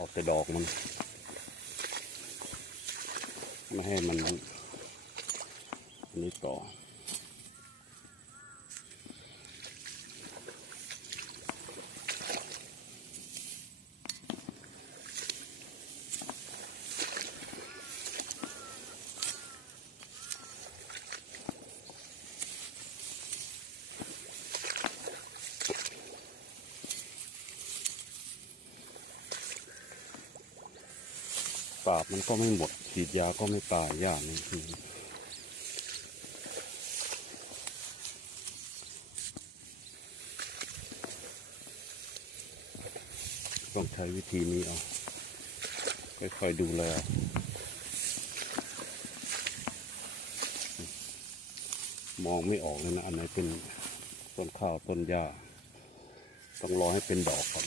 ออกแต่ดอกมัน ไม่ให้มันอันนี้ต่อ ปราบมันก็ไม่หมดฉีดยาก็ไม่ตายยานี่คือต้องใช้วิธีนี้เอาค่อยๆดูแลมองไม่ออกเลยนะ อันไหนเป็นต้นข้าวต้นหญ้าต้องรอให้เป็นดอกก่อน